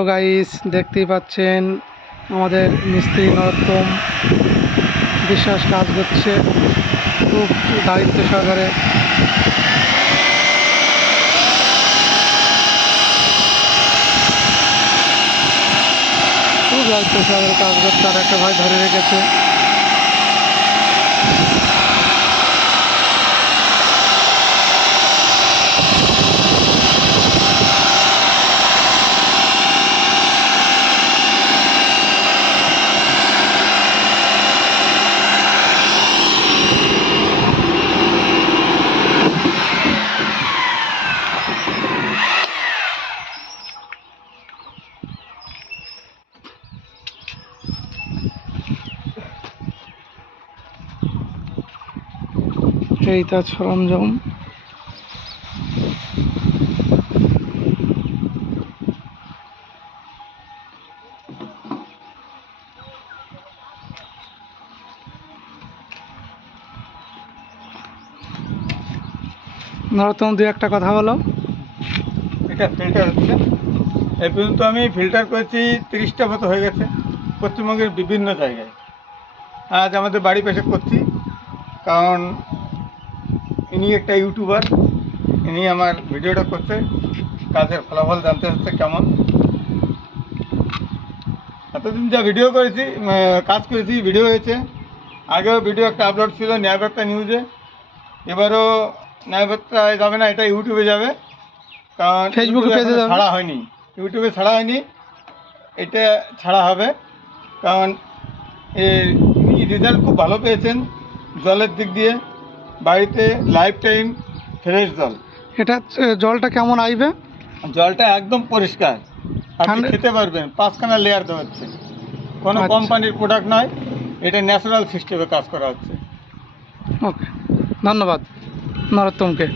তো গাইস দেখতেই পাচ্ছেন, আমাদের মিস্ত্রি নরোত্তম বিশ্বাস কাজ করছে খুব দায়িত্ব সহকারে। খুব দায়িত্ব সহকারে কাজ করছে, আর একটা ভাই ধরে রেখেছে। এই তার সরঞ্জাম। দু একটা কথা বলো। এটা ফিল্টার হচ্ছে। এই পর্যন্ত আমি ফিল্টার করেছি তিরিশটা মতো হয়ে গেছে, পশ্চিমবঙ্গের বিভিন্ন জায়গায়। আজ আমাদের বাড়ি পাশে করছি, কারণ ইনি একটা ইউটিউবার ইনি আমার ভিডিওটা করছে কাজের ফলাফল জানতে হচ্ছে কেমন। এতদিন যা ভিডিও করেছি কাজ করেছি ভিডিও হয়েছে। আগেও ভিডিও একটা আপলোড ছিল ন্যায়বার্তা নিউজে। এবারও ন্যায়বার্তায় যাবে না এটা ইউটিউবে যাবে। কারণ ফেসবুকে। ছাড়া হয়নি। ইউটিউবে ছাড়া হয়নি এটা ছাড়া হবে। কারণ এর ইনি রেজাল্ট খুব ভালো পেয়েছেন জলের দিক দিয়ে। বাড়িতে লাইফ টাইম ফ্রেশ জল। এটা জলটা কেমন আইবে? জলটা একদম পরিষ্কার। আপনি খেতে পারবেন পাঁচখানা লেয়ার দেওয়া হচ্ছে। কোনো আচ্ছা। কোম্পানির প্রোডাক্ট নয় এটা ন্যাচারাল সিস্টেমে কাজ করা হচ্ছে। ওকে ধন্যবাদ নরোত্তমকে।